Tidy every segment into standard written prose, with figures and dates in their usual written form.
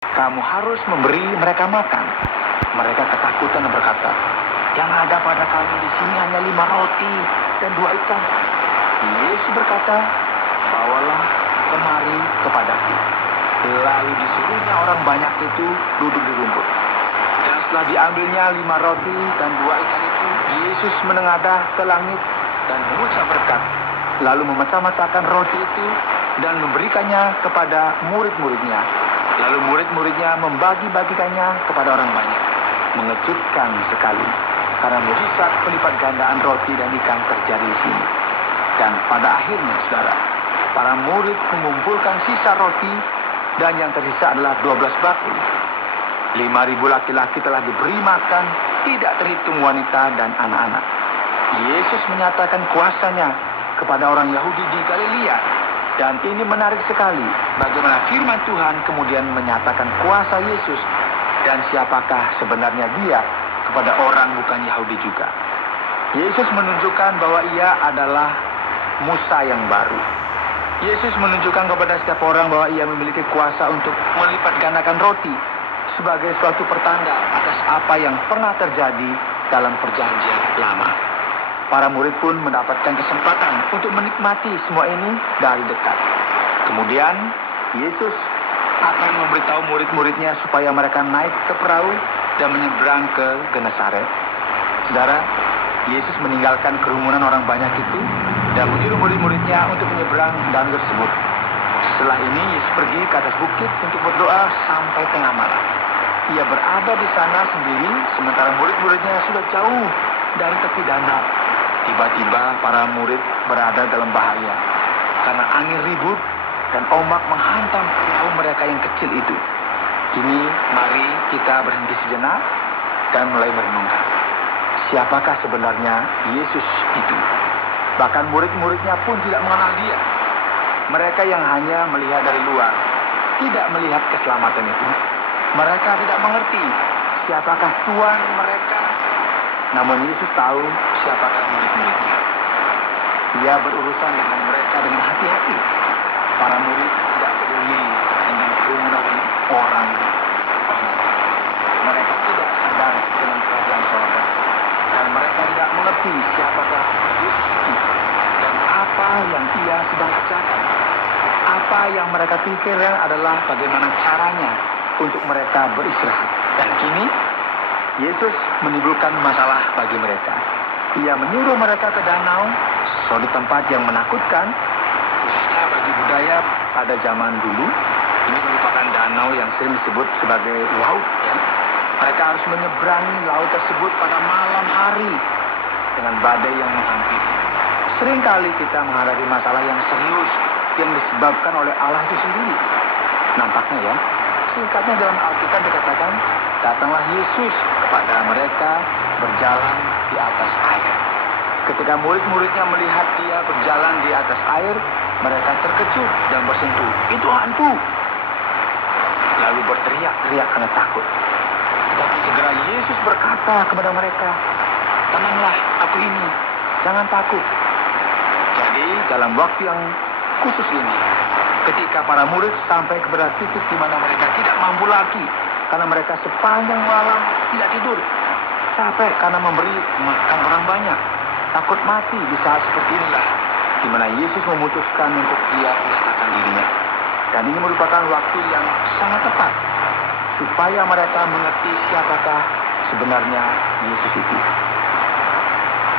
Kamu harus memberi mereka makan. Mereka ketakutan dan berkata, yang ada pada kami di sini hanya 5 roti dan 2 ikan. Yesus berkata, bawalah kemari kepadaku. Lalu disuruhnya orang banyak itu duduk di rumput. Dan setelah diambilnya 5 roti dan 2 ikan itu, Yesus menengadah ke langit dan mengucap berkat. Lalu memecah-mecahkan roti itu dan memberikannya kepada murid-muridnya. Lalu murid-muridnya membagi-bagikannya kepada orang banyak. Mengejutkan sekali, karena mujizat pelipat gandaan roti dan ikan terjadi di sini. Dan pada akhirnya, saudara, para murid mengumpulkan sisa roti, dan yang tersisa adalah 12 bakul. 5.000 laki-laki telah diberi makan, tidak terhitung wanita dan anak-anak. Yesus menyatakan kuasanya kepada orang Yahudi di Galilea. Dan ini menarik sekali, bagaimana firman Tuhan kemudian menyatakan kuasa Yesus dan siapakah sebenarnya dia kepada orang bukan Yahudi juga. Yesus menunjukkan bahwa ia adalah Musa yang baru. Yesus menunjukkan kepada setiap orang bahwa ia memiliki kuasa untuk melipat gandakan roti sebagai suatu pertanda atas apa yang pernah terjadi dalam perjanjian lama. Para murid pun mendapatkan kesempatan untuk menikmati semua ini dari dekat. Kemudian, Yesus akan memberitahu murid-muridnya supaya mereka naik ke perahu dan menyeberang ke Genesaret. Saudara, Yesus meninggalkan kerumunan orang banyak itu dan menyuruh murid-muridnya untuk menyeberang danau tersebut. Setelah ini, Yesus pergi ke atas bukit untuk berdoa sampai tengah malam. Ia berada di sana sendiri, sementara murid-muridnya sudah jauh dari tepi danau. Tiba-tiba para murid berada dalam bahaya karena angin ribut dan ombak menghantam perahu mereka yang kecil itu. Kini mari kita berhenti sejenak dan mulai merenungkan. Siapakah sebenarnya Yesus itu? Bahkan murid-muridnya pun tidak mengenal dia. Mereka yang hanya melihat dari luar, tidak melihat keselamatan itu. Mereka tidak mengerti siapakah Tuhan mereka. Namun Yesus tahu siapakah murid-muridnya. Ia berurusan dengan mereka dengan hati-hati. Para murid tidak peduli dengan kerumunan orang. Mereka tidak sadar dengan kerajaan sorga. Dan mereka tidak mengerti siapakah Yesus itu dan apa yang ia sedang kerjakan. Apa yang mereka pikirkan adalah bagaimana caranya untuk mereka beristirahat. Dan kini Yesus menimbulkan masalah bagi mereka. Ia menyuruh mereka ke danau, suatu tempat yang menakutkan, khususnya bagi budaya pada zaman dulu. Ini merupakan danau yang sering disebut sebagai laut. Ya. Mereka harus menyeberangi laut tersebut pada malam hari dengan badai yang menghampiri. Seringkali kita menghadapi masalah yang serius yang disebabkan oleh Allah itu sendiri. Nampaknya ya, singkatnya dalam Alkitab dikatakan, datanglah Yesus kepada mereka berjalan di atas air. Ketika murid-muridnya melihat dia berjalan di atas air, mereka terkejut dan bersentuh, itu hantu. Lalu berteriak-teriak karena takut. Tetapi segera Yesus berkata kepada mereka, tenanglah, aku ini, jangan takut. Jadi dalam waktu yang khusus ini, ketika para murid sampai kepada titik di mana mereka tidak mampu lagi, karena mereka sepanjang malam tidak tidur, capek karena memberi makan orang banyak, takut mati di saat seperti inilah, di mana Yesus memutuskan untuk dia menyatakan dirinya. Dan ini merupakan waktu yang sangat tepat, supaya mereka mengerti siapakah sebenarnya Yesus itu.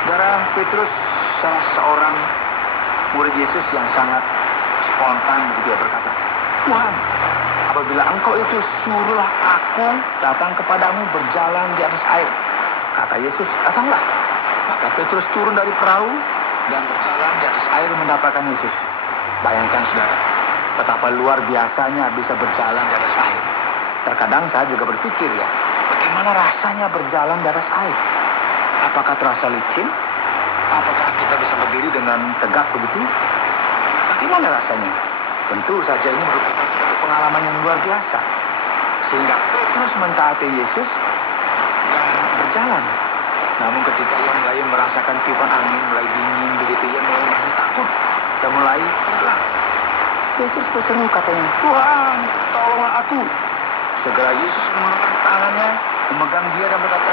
Saudara, Petrus salah seorang murid Yesus yang sangat spontan dia berkata, Tuhan, apabila engkau itu suruhlah aku datang kepadamu berjalan di atas air. Kata Yesus, datanglah. Maka Petrus turun dari perahu dan berjalan di atas air mendapatkan Yesus. Bayangkan saudara, betapa luar biasanya bisa berjalan di atas air. Terkadang saya juga berpikir ya, bagaimana rasanya berjalan di atas air? Apakah terasa licin? Apakah kita bisa berdiri dengan tegak begitu? Bagaimana rasanya? Tentu saja ini merupakan suatu pengalaman yang luar biasa. Sehingga Petrus mentaati Yesus dan berjalan. Namun ketika ia mulai merasakan tiupan angin, mulai dingin begitu, ia mulai takut dan mulai tenggelam. Yesus berseru katanya, Tuhan, tolonglah aku. Segera Yesus mengangkat tangannya, memegang dia dan berkata,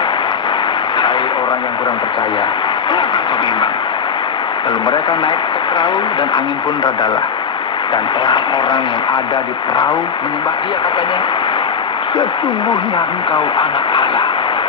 "Hai orang yang kurang percaya, kenapa kau bimbang?" Lalu mereka naik ke perahu dan angin pun redalah. Dan orang-orang yang ada di perahu menyembah dia, katanya, "Sesungguhnya engkau anak Allah."